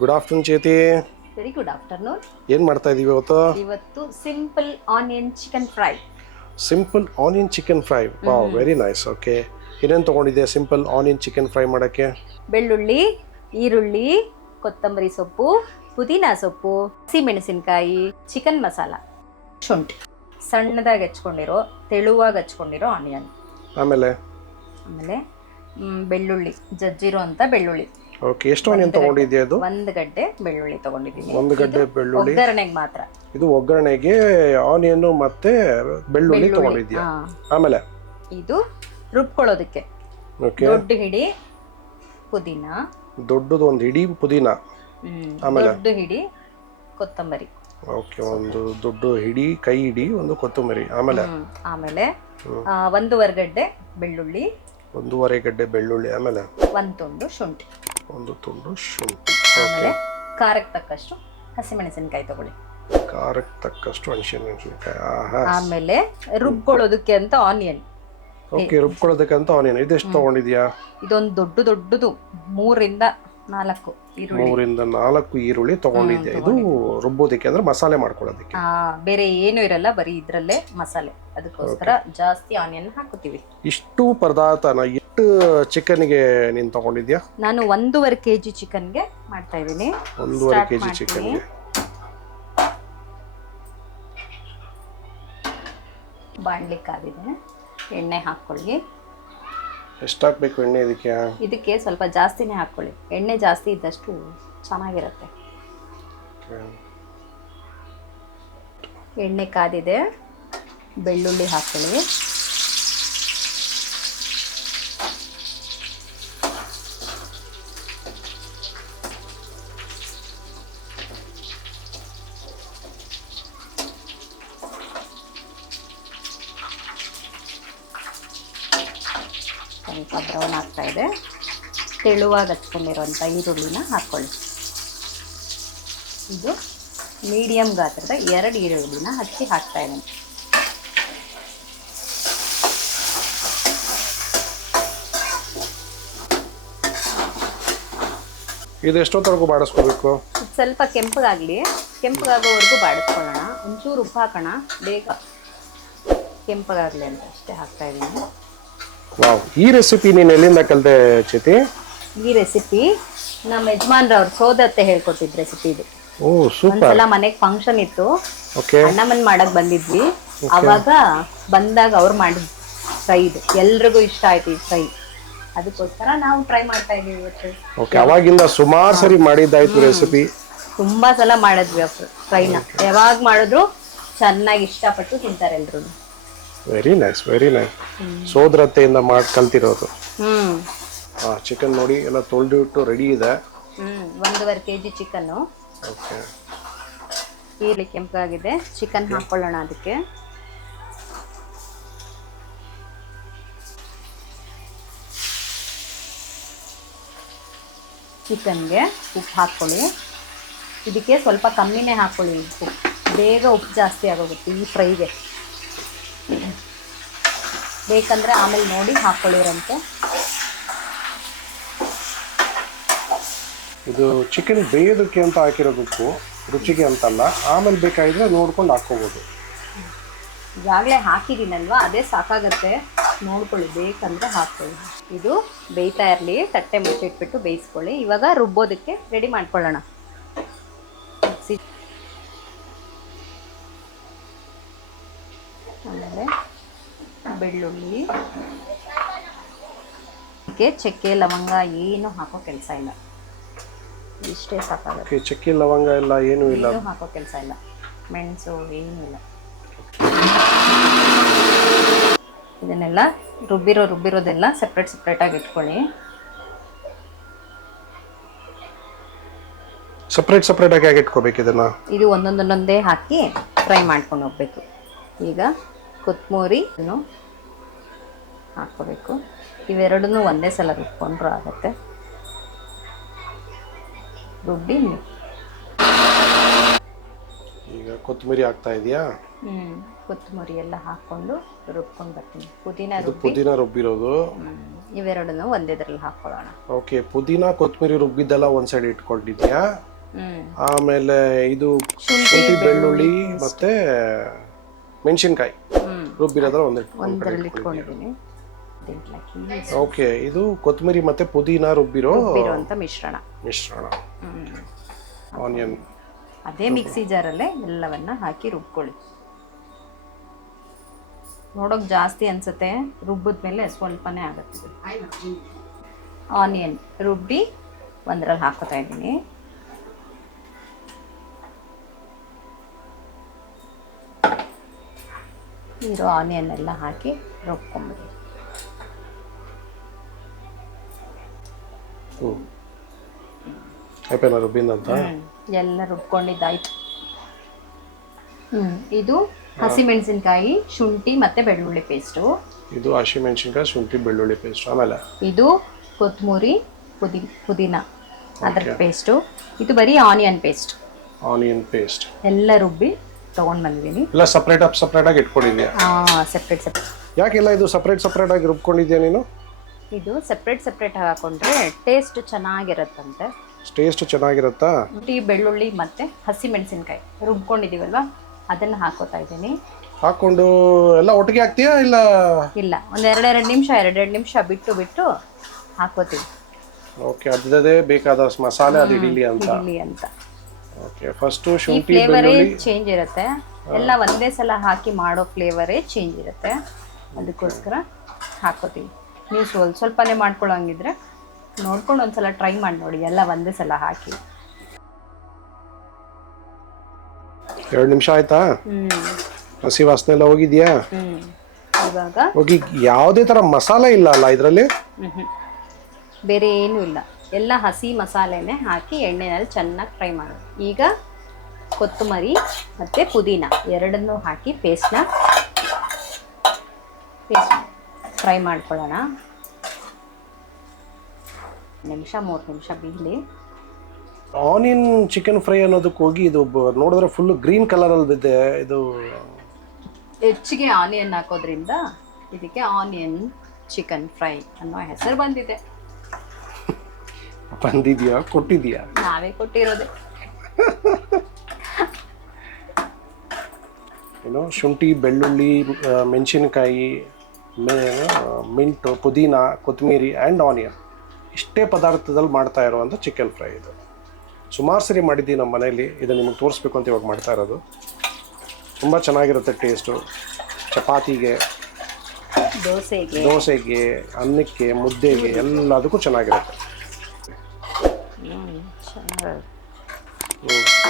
Good afternoon Chethi. Very good afternoon. ಏನು ಮಾಡ್ತಾ ಇದೀವಿ ಇವತ್ತು simple onion chicken fry. Simple onion chicken fry. Wow, very nice. Okay, ಏನೇನು ತೊಗೊಂಡಿದ್ದೆ ಸಿಂಪಲ್ ಆನಿಯನ್ ಚಿಕನ್ ಫ್ರೈ ಮಾಡೋಕ್ಕೆ? ಬೆಳ್ಳುಳ್ಳಿ, ಈರುಳ್ಳಿ, ಕೊತ್ತಂಬರಿ ಸೊಪ್ಪು, ಪುದೀನಾ ಸೊಪ್ಪು, ಹಸಿಮೆಣಸಿನಕಾಯಿ, ಚಿಕನ್ ಮಸಾಲ, ಶುಂಠಿ, ಸಣ್ಣದಾಗಿ ಹಚ್ಕೊಂಡಿರೋ ತೆಳುವಾಗಿ ಹಚ್ಕೊಂಡಿರೋ ಆನಿಯನ್, ಆಮೇಲೆ ಬೆಳ್ಳುಳ್ಳಿ, ಜಜ್ಜಿರೋ ಅಂತ ಬೆಳ್ಳುಳ್ಳಿ. ಓಕೆ, ಎಷ್ಟು ಆನಿಯನ್ ತೊಗೊಂಡಿದ್ಯಾ? ಅದು ಒಂದು ಗಡ್ಡೆ ಬೆಳ್ಳುಳ್ಳಿ ತೊಗೊಂಡಿದ್ದೀನಿ. ಒಂದು ಗಡ್ಡೆ ಬೆಳ್ಳುಳ್ಳಿ ಒಗ್ಗರಣೆಗೆ ಮಾತ್ರ. ಇದು ಒಗ್ಗರಣೆಗೆ ಆನಿಯನ್ ಮತ್ತೆ ಬೆಳ್ಳುಳ್ಳಿ ತೊಗೊಂಡಿದ್ಯಾ? ಆಮೇಲೆ ಇದು ರುಬ್ಕೊಳ್ಳೋದಕ್ಕೆ ದೊಡ್ಡ ಹಿಡಿ ಪುದೀನಾ, ದೊಡ್ಡದು ಒಂದು ಹಿಡಿ ಪುದೀನಾ, ಆಮೇಲೆ ದೊಡ್ಡ ಹಿಡಿ ಕೊತ್ತಂಬರಿ. ಓಕೆ, ಒಂದು ದೊಡ್ಡ ಹಿಡಿ, ಕೈ ಹಿಡಿ, ಒಂದು ಕೊತ್ತಂಬರಿ, ಆಮೇಲೆ ಒಂದೂವರೆ ಗಡ್ಡೆ ಬೆಳ್ಳುಳ್ಳಿ, ಒಂದೂವರೆ ಗಡ್ಡೆ ಬೆಳ್ಳುಳ್ಳಿ, ಆಮೇಲೆ ಒಂದು ತುಂಡು ಶುಂಠಿ, ಒಂದು ತುಂಡು ಶುಂಠಿ, ಆಮೇಲೆ ಖಾರಕ್ಕೆ ತಕ್ಕಷ್ಟು ಹಸಿಮೆಣಸಿನಕಾಯಿ ತಗೊಳ್ಳಿ, ಖಾರಕ್ಕೆ ತಕ್ಕಷ್ಟು ಹಸಿಮೆಣಸಿನಕಾಯಿ, ಆಮೇಲೆ ರುಬ್ಕೊಳ್ಳೋದಕ್ಕೆ ಅಂತ ಆನಿಯನ್. ಓಕೆ, ರುಬ್ಕೊಳ್ಳೋದಕ್ಕೆ ಅಂತ ಆನಿಯನ್ ಇದೆಷ್ಟು ತಗೊಂಡಿದ್ಯಾ? ಇದೊಂದು ದೊಡ್ಡದು 3-4 ಈರುಳ್ಳಿ. 3-4 ಈರುಳ್ಳಿ ತಗೊಂಡಿದ್ಯಾ? ಇದು ರುಬ್ಬೋದಕ್ಕೆ ಅಂದ್ರೆ ಮಸಾಲೆ ಮಾಡ್ಕೊಳ್ಳೋದಕ್ಕೆ. ಬೇರೆ ಏನು ಇರಲ್ಲ, ಬರೀ ಇದ್ರಲ್ಲೇ ಮಸಾಲೆ. ಅದಕ್ಕೋಸ್ಕರ ಜಾಸ್ತಿ ಆನಿಯನ್ ಹಾಕುತ್ತೀವಿ. ಇಷ್ಟು ಪದಾರ್ಥನ ಎಷ್ಟು ಚಿಕನ್ಗೆ ನೀನು ತಗೊಂಡಿದ್ಯಾ? ನಾನು 1.5 kg ಚಿಕನ್ಗೆ ಮಾಡ್ತಾ ಇದ್ದೀನಿ. 1.5 kg ಚಿಕನ್ಗೆ ಬಾಣ್ಲಿ ಕಾದಿದೆ, ಎಣ್ಣೆ ಹಾಕೊಳ್ಳಿ. ಎಷ್ಟು ಹಾಕ್ಬೇಕು ಎಣ್ಣೆ ಇದಕ್ಕೆ? ಇದಕ್ಕೆ ಸ್ವಲ್ಪ ಜಾಸ್ತಿನೇ ಹಾಕೊಳ್ಳಿ. ಎಣ್ಣೆ ಜಾಸ್ತಿ ಇದ್ದಷ್ಟು ಚೆನ್ನಾಗಿರುತ್ತೆ. ಎಣ್ಣೆ ಕಾದಿದೆ, ಬೆಳ್ಳುಳ್ಳಿ ಹಾಕೊಳ್ಳಿ. ಸ್ವಲ್ಪ ಬ್ರೌನ್ ಆಗ್ತಾ ಇದೆ. ತೆಳುವಾಗಿ ಹಚ್ಕೊಂಡಿರೋಂಥ ಈರುಳ್ಳಿನ ಹಾಕ್ಕೊಳ್ಳಿ. ಇದು ಮೀಡಿಯಮ್ ಗಾತ್ರದ 2 ಈರುಳ್ಳಿನ ಹಚ್ಚಿ ಹಾಕ್ತಾ ಇದ್ದೀನಿ. ಇದು ಎಷ್ಟೊತ್ತವರೆಗೂ ಬಾಡಿಸ್ಕೋಬೇಕು? ಸ್ವಲ್ಪ ಕೆಂಪಗಾಗೋವರೆಗೂ ಬಾಡಿಸ್ಕೊಳ್ಳೋಣ. ಒಂಚೂರು ಉಪ್ಪು ಹಾಕೋಣ, ಬೇಗ ಕೆಂಪಗಾಗಲಿ ಅಂತ ಅಷ್ಟೇ ಹಾಕ್ತಾ ಇದ್ದೀನಿ. ವಾವ್, ಈ ರೆಸಿಪಿ ನೀನು ಎಲ್ಲಿಂದ ಕಲಿತೆ ಚೇತಿ? ಈ ರೆಸಿಪಿ ನಮ್ಮ ಯಜಮಾನ್ರ ಅವ್ರ ಸೋದತ್ತೆ ಹೇಳ್ಕೊಟ್ಟಿದ್ ರೆಸಿಪಿ ಇದು. ಓ ಸೂಪರ್. ಒಂದ್ಸಲ ಮನೆಗೆ ಫಂಕ್ಷನ್ ಇತ್ತು, ಅಣ್ಣಮ್ಮನ್ ಮಾಡಕ್ ಬಂದಿದ್ವಿ. ಅವಾಗ ಬಂದಾಗ ಅವ್ರು ಮಾಡಿದ್ ಫ್ರೈ ಇದು ಎಲ್ರಿಗೂ ಇಷ್ಟ ಆಯ್ತು ಈ ಫ್ರೈ. ಅದಕ್ಕೋಸ್ಕರ ನಾವು ಟ್ರೈ ಮಾಡ್ತಾ ಇದೀವಿ ಇವತ್ತು. ಓಕೆ, ಅವಾಗಿಂದ ಸುಮಾರು ಸರಿ ಮಾಡಿದ್ದಾಯ್ತು ರೆಸಿಪಿ. ತುಂಬಾ ಸಲ ಮಾಡಿದ್ವಿ ಫ್ರೈನ. ಯಾವಾಗ ಮಾಡಿದ್ರು ಚೆನ್ನಾಗಿ ಇಷ್ಟಪಟ್ಟು ತಿಂತಾರೆ ಎಲ್ರು. Very nice, very nice. ಸೋದರತ್ತೆಯಿಂದ ಮಾಡಿ ಕಲ್ತಿರೋದು. ಚಿಕನ್ ನೋಡಿ ಎಲ್ಲ ತೊಳೆದಿಟ್ಟು ರೆಡಿ ಇದೆ. 1.5 kg ಚಿಕನ್. ಓಕೆ, ಈರುಳ್ಳಿ ಕೆಂಪಾಗಿದೆ, ಚಿಕನ್ ಹಾಕೊಳ್ಳೋಣ. ಅದಕ್ಕೆ ಚಿಕನ್ಗೆ ಉಪ್ಪು ಹಾಕ್ಕೊಳ್ಳಿ. ಇದಕ್ಕೆ ಸ್ವಲ್ಪ ಕಮ್ಮಿನೇ ಹಾಕ್ಕೊಳ್ಳಿ ಉಪ್ಪು, ಬೇಗ ಉಪ್ಪು ಜಾಸ್ತಿ ಆಗೋಗುತ್ತೆ ಈ ಫ್ರೈಗೆ. ಬೇಕಂದ್ರೆ ಆಮೇಲೆ ನೋಡಿ ಹಾಕ್ಕೊಳ್ಳಿರಂತೆ. ಇದು ಚಿಕನ್ ಬೇಯೋದಕ್ಕೆ ಅಂತ ಹಾಕಿರೋದು ಉಪ್ಪು, ರುಚಿಗೆ ಅಂತಲ್ಲ. ಆಮೇಲೆ ಬೇಕಾಗಿದ್ರೆ ನೋಡ್ಕೊಂಡು ಹಾಕ್ಕೋಬೋದು. ಈಗಾಗಲೇ ಹಾಕಿದ್ದೀನಲ್ವಾ, ಅದೇ ಸಾಕಾಗತ್ತೆ. ನೋಡ್ಕೊಳ್ಳಿ, ಬೇಕಂದ್ರೆ ಹಾಕ್ಕೊಳ್ಳಿ. ಇದು ಬೇಯ್ತಾ ಇರಲಿ, ತಟ್ಟೆ ಮುಚ್ಚಿಟ್ಬಿಟ್ಟು ಬೇಯಿಸ್ಕೊಳ್ಳಿ. ಇವಾಗ ರುಬ್ಬೋದಕ್ಕೆ ರೆಡಿ ಮಾಡ್ಕೊಳ್ಳೋಣ. ಆಮೇಲೆ ಬೆಳ್ಳುಳ್ಳಿ, ಚಕ್ಕೆ ಲವಂಗ ಏನು ಹಾಕೋ ಕೆಲಸ ಇಲ್ಲ, ಇಷ್ಟೇ ಸಾಕಾಗುತ್ತೆ. ಚಕ್ಕೆ ಲವಂಗ ಎಲ್ಲ ಏನೂ ಇಲ್ಲ, ಹಾಕೋ ಕೆಲಸ ಇಲ್ಲ. ಮೆಣಸು ಏನೂ ಇಲ್ಲ. ಇದನ್ನೆಲ್ಲ ರುಬ್ಬಿರೋದೆಲ್ಲ ಸಪ್ರೇಟ್ ಆಗಿ ಇಟ್ಕೊಳ್ಳಿ. ಸಪ್ರೇಟ್ ಆಗಿ ಇಟ್ಕೋಬೇಕು ಇದನ್ನ. ಇದು ಒಂದೊಂದೇ ಹಾಕಿ ಫ್ರೈ ಮಾಡ್ಕೊಂಡು ಹೋಗ್ಬೇಕು. ಈಗ ಕೊತ್ತಂಬರಿ ಹಾಕ್ಕೋಬೇಕು. ಇವೆರಡನ್ನೂ ಒಂದೇ ಸಲ ರುಬ್ಕೊಂಡ್ರೂ ಆಗುತ್ತೆ. ರುಬ್ಬಿ ಈಗ ಕೊತ್ತಂಬರಿ ಹಾಕ್ತಾ ಇದೆಯಾ? ಕೊತ್ತಂಬರಿ ಎಲ್ಲ ಹಾಕ್ಕೊಂಡು ರುಬ್ಕೊಂಡು ಬರ್ತೀನಿ. ಪುದೀನ ರುಬ್ಬಿರೋದು ಇವೆರಡನ್ನು ಒಂದೇದ್ರಲ್ಲಿ ಹಾಕೊಳ್ಳೋಣ. ಓಕೆ, ಪುದೀನ ಕೊತ್ತಂಬರಿ ರುಬ್ಬಿದ್ದೆಲ್ಲ ಒಂದ್ ಸೈಡ್ ಇಟ್ಕೊಂಡಿದ್ಯಾ? ಆಮೇಲೆ ಇದು ಶುಂಠಿ ಬೆಳ್ಳುಳ್ಳಿ ಮತ್ತೆ ಮೆಣಸಿನ್ಕಾಯಿ ರುಬ್ಬಿರೋದ್ರ ಒಂದರಲ್ಲಿ ಇಟ್ಕೊಂಡಿದ್ದೀನಿ. ಓಕೆ, ಇದು ಕೊತ್ತಂಬರಿ ಮತ್ತೆ ಪುದೀನ ರುಬ್ಬಿರೋ ಅಂತ ಮಿಶ್ರಣ. ಆನಿಯನ್ ಅದೇ ಮಿಕ್ಸಿ ಜಾರಲ್ಲೇ ಎಲ್ಲವನ್ನ ಹಾಕಿ ರುಬ್ಕೊಳ್ಳಿ. ನೋಡೋಕೆ ಜಾಸ್ತಿ ಅನ್ಸುತ್ತೆ, ರುಬ್ಬಿದ್ಮೇಲೆ ಸ್ವಲ್ಪನೇ ಆಗುತ್ತೆ. ಆನಿಯನ್ ರುಬ್ಬಿ ಒಂದರಲ್ಲಿ ಹಾಕೋತಾ ಇದ್ದೀನಿ. ಇರೋ ಆನಿಯನ್ ಎಲ್ಲ ಹಾಕಿ ರುಬ್ಕೊಂಬಿಡಿ. ಎಲ್ಲ ರುಬ್ಕೊಂಡಿದ್ದಾಯ್ತು. ಇದು ಹಸಿಮೆಣಸಿನಕಾಯಿ, ಶುಂಠಿ ಮತ್ತೆ ಬೆಳ್ಳುಳ್ಳಿ ಪೇಸ್ಟು. ಇದು ಹಸಿಮೆಣಸಿನಕಾಯಿ, ಶುಂಠಿ, ಬೆಳ್ಳುಳ್ಳಿ ಪೇಸ್ಟ್. ಆಮೇಲೆ ಇದು ಕೊತ್ತಂಬರಿ, ಪುದೀನ ಅದ್ರ ಪೇಸ್ಟು. ಇದು ಬರೀ ಆನಿಯನ್ ಪೇಸ್ಟ್ ಎಲ್ಲ ರುಬ್ಬಿ ತಗೊಂಡ್ ಬಂದಿದ್ದೀನಿ. ಎಲ್ಲ ಸಪರೇಟ್ ಆಗಿ ಇಟ್ಕೊಂಡಿದ್ಯಾ? ಸೆಪ್ರೇಟ್. ಯಾಕೆಲ್ಲ ಇದು ಸಪರೇಟ್ ಆಗಿ ರುಬ್ಕೊಂಡಿದ್ಯಾ ನೀನು? ಇದು ಸೆಪ್ರೇಟ್ ಹಾಕೊಂಡ್ರೆ ಟೇಸ್ಟ್ ಚೆನ್ನಾಗಿರತ್ತಂತೆ. ಟೇಸ್ಟ್ ಚೆನ್ನಾಗಿರುತ್ತಾ? ಶುಂಠಿ, ಬೆಳ್ಳುಳ್ಳಿ ಮತ್ತೆ ಹಸಿಮೆಣಸಿನಕಾಯಿ ರುಬ್ಕೊಂಡಿದೀವಲ್ವಾ, ಅದನ್ನ ಹಾಕೋತಾ ಇದ್ದೀನಿ. ಹಾಕೊಂಡು ಎಲ್ಲ ಒಟ್ಟಿಗೆ ಹಾಕ್ತೀಯಾ? ಇಲ್ಲ, ಒಂದ್ ಎರಡೆರಡು ನಿಮಿಷ ಬಿಟ್ಟು ಹಾಕೋತೀವಿ. ಓಕೆ, ಅದೇ ಬೇಕಾದ ಮಸಾಲೆ ಅದು ಇಡಲಿ ಅಂತ. ಓಕೆ, ಫಸ್ಟ್ ಶುಂಠಿ ಬೆಳ್ಳುಳ್ಳಿ ಚೇಂಜ್ ಇರುತ್ತೆ. ಎಲ್ಲ ಒಂದೇ ಸಲ ಹಾಕಿ ಮಾಡೋ ಫ್ಲೇವರೇ ಚೇಂಜ್ ಇರುತ್ತೆ, ಅದಕ್ಕೋಸ್ಕರ ಹಾಕೋತೀವಿ. ನೀವು ಸ್ವಲ್ಪನೇ ಮಾಡ್ಕೊಳ್ಳೋಂಗಿದ್ರೆ ನೋಡ್ಕೊಂಡು ಒಂದ್ಸಲ ಟ್ರೈ ಮಾಡಿ ನೋಡಿ, ಎಲ್ಲ ಒಂದೇ ಸಲ ಹಾಕಿ. 2 ನಿಮಿಷ ಆಯ್ತಾ? ಹಸಿ ವಾಸನೆ ಎಲ್ಲ ಹೋಗಿದ್ಯಾ? ಇವಾಗ ಹೋಗಿ. ಯಾವುದೇ ತರ ಮಸಾಲೆ ಇಲ್ಲ ಅಲ್ಲ ಇದರಲ್ಲಿ? ಬೇರೆ ಏನೂ ಇಲ್ಲ, ಎಲ್ಲ ಹಸಿ ಮಸಾಲೆನೇ ಹಾಕಿ ಎಣ್ಣೆನಲ್ಲಿ ಚೆನ್ನಾಗಿ ಫ್ರೈ ಮಾಡೋದು. ಈಗ ಕೊತ್ತಂಬರಿ ಮತ್ತು ಪುದೀನ ಎರಡನ್ನೂ ಹಾಕಿ ಪೇಸ್ಟ್ ಫ್ರೈ ಮಾಡ್ಕೊಳ್ಳೋಣ. 3 ನಿಮಿಷ ಬೀಳಲಿ. ಆನಿಯನ್ ಚಿಕನ್ ಫ್ರೈ ಅನ್ನೋದಕ್ಕೆ ಹೋಗಿ ಇದು ನೋಡಿದ್ರೆ ಫುಲ್ ಗ್ರೀನ್ ಕಲರ್ ಅಲ್ಲಿ ಇದೆ. ಇದು ಹೆಚ್ಚಿಗೆ ಆನಿಯನ್ ಹಾಕೋದ್ರಿಂದ ಇದಕ್ಕೆ ಆನಿಯನ್ ಚಿಕನ್ ಫ್ರೈ ಅನ್ನೋ ಹೆಸರು ಬಂದಿದೆ. ಕೊಟ್ಟಿದ್ಯಾ? ನಾವೇ ಕೊಟ್ಟಿರೋದೆ. ಶುಂಠಿ, ಬೆಳ್ಳುಳ್ಳಿ, ಮೆಣಸಿನಕಾಯಿ, ಮಿಂಟು, ಪುದೀನ, ಕೊತ್ತಂಬರಿ ಆ್ಯಂಡ್ ಆನಿಯನ್ ಇಷ್ಟೇ ಪದಾರ್ಥದಲ್ಲಿ ಮಾಡ್ತಾ ಇರೋವಂಥ ಚಿಕನ್ ಫ್ರೈ. ಇದು ಸುಮಾರು ಸರಿ ಮಾಡಿದ್ದೀವಿ ನಮ್ಮ ಮನೇಲಿ. ಇದು ನಿಮಗೆ ತೋರಿಸ್ಬೇಕು ಅಂತ ಇವಾಗ ಮಾಡ್ತಾ ಇರೋದು. ತುಂಬ ಚೆನ್ನಾಗಿರುತ್ತೆ ಟೇಸ್ಟು. ಚಪಾತಿಗೆ, ದೋಸೆಗೆ, ಅನ್ನಕ್ಕೆ, ಮುದ್ದೆಗೆ ಎಲ್ಲದಕ್ಕೂ ಚೆನ್ನಾಗಿರುತ್ತೆ.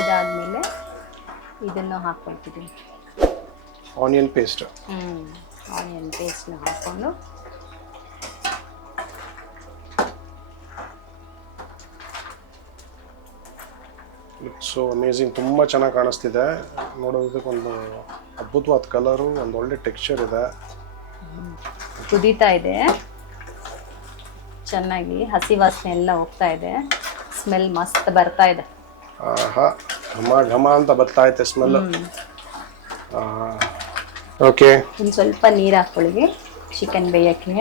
ಇದಾದ್ಮೇಲೆ ಇದನ್ನು ಹಾಕ್ಕೊಳ್ತಿದ್ದೀನಿ, ಆನಿಯನ್ ಪೇಸ್ಟ್. ಆನಿಯನ್ ಪೇಸ್ಟ್ನ ಹಾಕ್ಕೊಂಡು ಇಟ್ಸ್ ಸೊ ಅಮೇಝಿಂಗ್. ತುಂಬ ಚೆನ್ನಾಗಿ ಕಾಣಿಸ್ತಿದೆ ನೋಡೋದಕ್ಕೆ. ಒಂದು ಅದ್ಭುತವಾದ ಕಲರು, ಒಂದು ಒಳ್ಳೆ ಟೆಕ್ಸ್ಚರ್ ಇದೆ. ಕುದೀತಾ ಇದೆ ಚೆನ್ನಾಗಿ, ಹಸಿ ವಾಸನೆ ಎಲ್ಲ ಹೋಗ್ತಾ ಇದೆ, ಸ್ಮೆಲ್ ಮಸ್ತ್ ಬರ್ತಾ ಇದೆ. ಘಮ ಅಂತ ಬರ್ತಾ ಐತೆ ಸ್ಮೆಲ್. ಓಕೆ, ಒಂದು ಸ್ವಲ್ಪ ನೀರು ಹಾಕೊಳ್ಳಿ ಚಿಕನ್ ಬೇಯಕ್ಕೆ.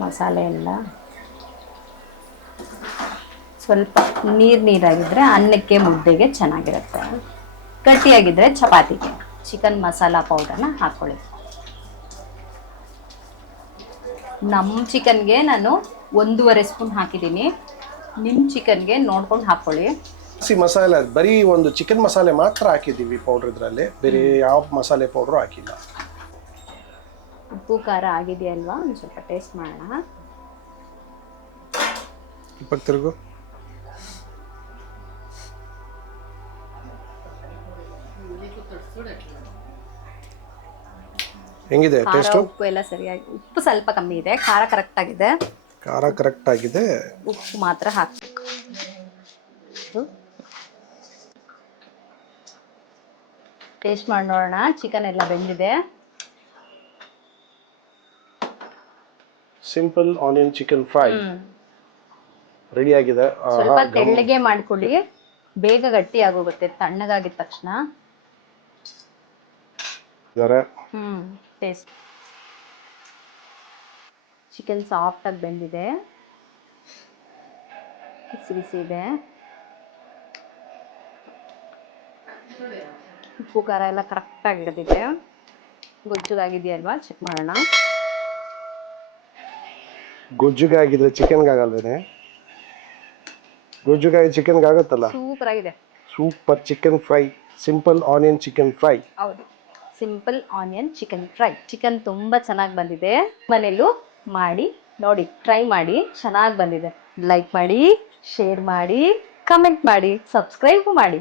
ಮಸಾಲೆ ಎಲ್ಲ ಸ್ವಲ್ಪ ನೀರಾಗಿದ್ರೆ ಅನ್ನಕ್ಕೆ, ಮುದ್ದೆಗೆ ಚೆನ್ನಾಗಿರುತ್ತೆ. ಗಟ್ಟಿಯಾಗಿದ್ರೆ ಚಪಾತಿಗೆ. ಚಿಕನ್ ಮಸಾಲ ಪೌಡರ್ನ ಹಾಕೊಳ್ಳಿ. ನಮ್ಮ ಚಿಕನ್ಗೆ ನಾನು 1.5 ಸ್ಪೂನ್ ಹಾಕಿದ್ದೀನಿ. ನಿಮ್ಮ ಚಿಕನ್ಗೆ ನೋಡ್ಕೊಂಡು ಹಾಕೊಳ್ಳಿ. ಹಸಿ ಮಸಾಲೆ ಬರೀ ಒಂದು ಚಿಕನ್ ಮಸಾಲೆ ಮಾತ್ರ ಹಾಕಿದ್ದೀವಿ ಪೌಡ್ರ್. ಇದರಲ್ಲಿ ಬೇರೆ ಯಾವ ಮಸಾಲೆ ಪೌಡ್ರು ಹಾಕಿಲ್ಲ. ಉಪ್ಪು ಖಾರ ಆಗಿದೆಯಲ್ವಾ, ಒಂದು ಸ್ವಲ್ಪ ಟೇಸ್ಟ್ ಮಾಡೋಣ. ತಿರುಗು. ಹೆಂಗಿದೆ ಟೇಸ್ಟ್? ಉಪ್ಪು ಎಲ್ಲ ಸರಿಯಾಗಿ, ಉಪ್ಪು ಸ್ವಲ್ಪ ಕಮ್ಮಿ ಇದೆ, ಖಾರ ಕರೆಕ್ಟ್ ಆಗಿದೆ. ಉಪ್ಪು ಮಾತ್ರ ಹಾಕಬೇಕು. ಟೇಸ್ಟ್ ಮಾಡಿ ನೋಡೋಣ. ಚಿಕನ್ ಎಲ್ಲ ಬೆಂದಿದೆ. Simple onion chicken fry ready ಆಗಿದೆ. ಸ್ವಲ್ಪ ತೆಳ್ಳಗೆ ಮಾಡ್ಕೊಳ್ಳಿ, ಬೇಗ ಗಟ್ಟಿ ಆಗೋಗುತ್ತೆ ತಣ್ಣಗಾಗಿದ ತಕ್ಷಣ. ಟೇಸ್ಟ್. ಚಿಕನ್ ಸಾಫ್ಟ್ ಆಗಿ ಬೆಂದಿದೆ. ಬಿಸಿ ಬಿಸಿ ಇದೆ. ಉಪ್ಪು ಖಾರ ಎಲ್ಲ ಕರೆಕ್ಟಾಗಿ ಹಿಡಿದಿದೆ. ಗೊಜ್ಜುಗಾಗಿದೆಯಲ್ವಾ ಚೆಕ್ ಮಾಡೋಣ. ಗೊಜ್ಜುಗೆ ಆಗಿದ್ರೆ ಚಿಕನ್ಗೆ ಆಗಲ್ವೇನೆ? ಗೊಜ್ಜುಗಾಯಿ ಚಿಕನ್ಗೆ ಆಗುತ್ತಲ್ಲ. ಸೂಪರ್ ಆಗಿದೆ. Super chicken fry, simple onion chicken fry. ಹೌದು, simple onion chicken fry. Chicken ತುಂಬ ಚೆನ್ನಾಗಿ ಬಂದಿದೆ. ಮನೇಲೂ ಮಾಡಿ ನೋಡಿ, ಟ್ರೈ ಮಾಡಿ, ಚೆನ್ನಾಗಿ ಬಂದಿದೆ. ಲೈಕ್ ಮಾಡಿ, ಶೇರ್ ಮಾಡಿ, ಕಮೆಂಟ್ ಮಾಡಿ, ಸಬ್ಸ್ಕ್ರೈಬ್ ಮಾಡಿ.